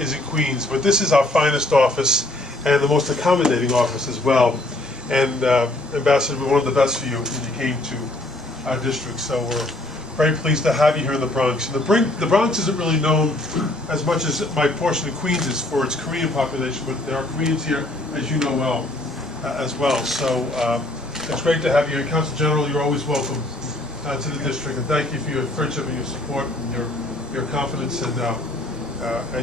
is in Queens, but this is our finest office and the most accommodating office as well. And Ambassador, we're one of the best for you when you came to our district, so we're very pleased to have you here in the Bronx. And the Bronx isn't really known as much as my portion of Queens is for its Korean population, but there are Koreans here, as you know well, as well. So it's great to have you here. Consul General, you're always welcome to the district, and thank you for your friendship and your support and your confidence and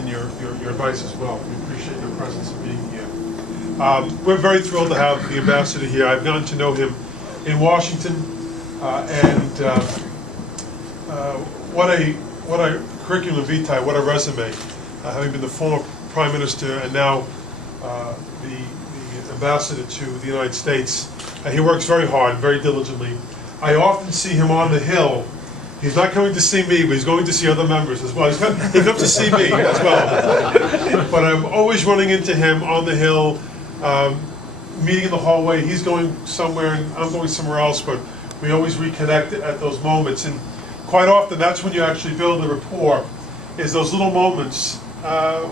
your advice as well. We appreciate your presence and being here. We're very thrilled to have the ambassador here. I've gotten to know him in Washington, and what a curriculum vitae, what a resume, having been the former Prime Minister and now the ambassador to the United States. He works very hard, very diligently. I often see him on the Hill. He's not coming to see me, but he's going to see other members as well. He comes to see me as well. But I'm always running into him on the Hill, meeting in the hallway. He's going somewhere and I'm going somewhere else, but we always reconnect at those moments. And quite often that's when you actually build a rapport, is those little moments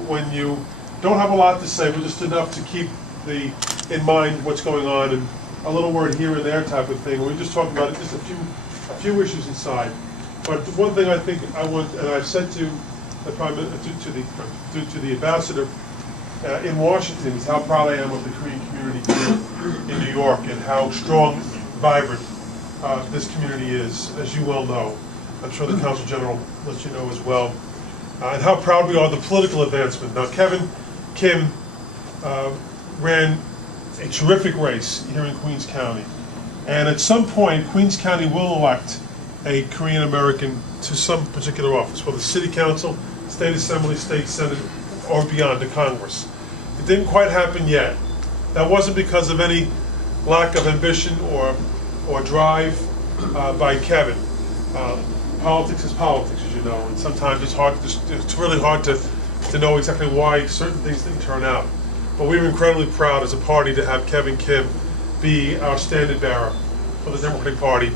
when you don't have a lot to say, but just enough to keep in mind what's going on, and a little word here and there type of thing. We're just talking about just a few issues inside. But one thing I think I want, and I've said to the to the ambassador in Washington, is how proud I am of the Korean community here in New York and how strong, vibrant this community is, as you well know. I'm sure the Consul General lets you know as well. And how proud we are of the political advancement. Now, Kevin Kim ran a terrific race here in Queens County. And at some point, Queens County will elect a Korean American to some particular office, whether City Council, State Assembly, State Senate, or beyond to Congress. It didn't quite happen yet. That wasn't because of any lack of ambition or drive by Kevin. Politics is politics, as you know, and sometimes it's really hard to know exactly why certain things didn't turn out. But we were incredibly proud as a party to have Kevin Kim be our standard bearer for the Democratic Party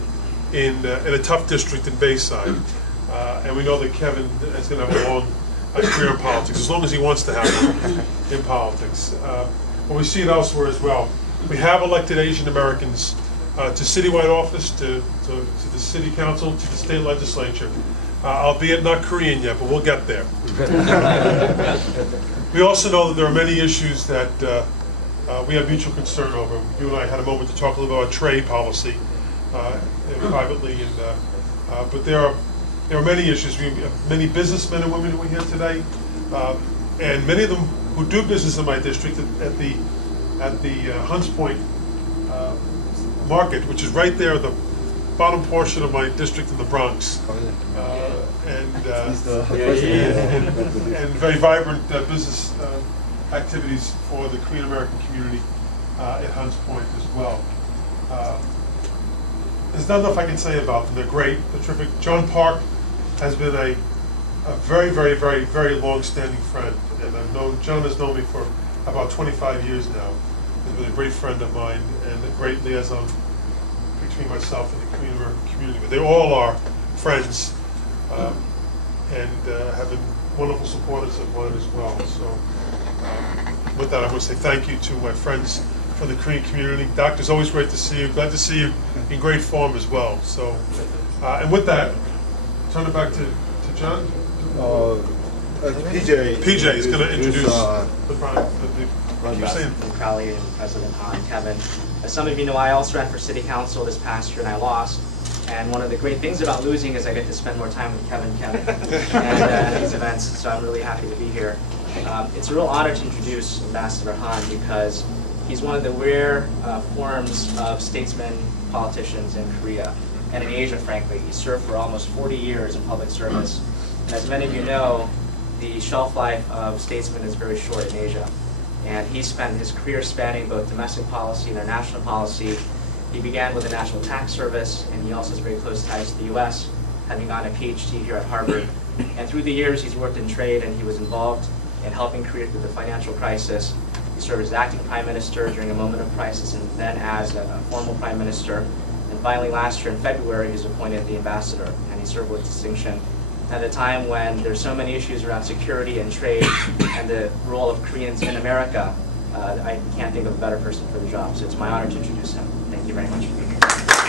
in a tough district in Bayside. And we know that Kevin is going to have a long career in politics, as long as he wants to have it in politics. But we see it elsewhere as well. We have elected Asian Americans to citywide office, to the City Council, to the state legislature, albeit not Korean yet, but we'll get there. We also know that there are many issues that we have mutual concern over. You and I had a moment to talk a little about trade policy privately, but there are many issues. We have many businessmen and women who are here today, and many of them who do business in my district at the Hunts Point market, which is right there at the bottom portion of my district in the Bronx, and very vibrant business activities for the Korean American community at Hunts Point as well. There's not enough I can say about them. They're great. They're terrific. John Park has been a very, very, very, very long-standing friend, and John has known me for about 25 years now. He's been a great friend of mine and a great liaison between myself and the Korean American community. But they all are friends and have been wonderful supporters of mine as well. So with that, I want to say thank you to my friends from the Korean community. Doctor, it's always great to see you. Glad to see you in great form as well. So, and with that, turn it back to John. PJ is going to introduce the Crowley and President Han, Kevin. As some of you know, I also ran for City Council this past year and I lost. And one of the great things about losing is I get to spend more time with Kevin and these events, so I'm really happy to be here. It's a real honor to introduce Ambassador Han because he's one of the rare forms of statesmen, politicians in Korea, and in Asia, frankly. He served for almost 40 years in public service. And as many of you know, the shelf life of statesmen is very short in Asia. And he spent his career spanning both domestic policy and international policy. He began with the National Tax Service, and he also has very close ties to the U.S., having gotten a PhD here at Harvard. And through the years, he's worked in trade, and he was involved in helping Korea through the financial crisis. He served as acting prime minister during a moment of crisis, and then as a formal prime minister. And finally, last year in February, he was appointed the ambassador, and he served with distinction at a time when there's so many issues around security and trade and the role of Koreans in America. I can't think of a better person for the job, so it's my honor to introduce him. Thank you very much for being here.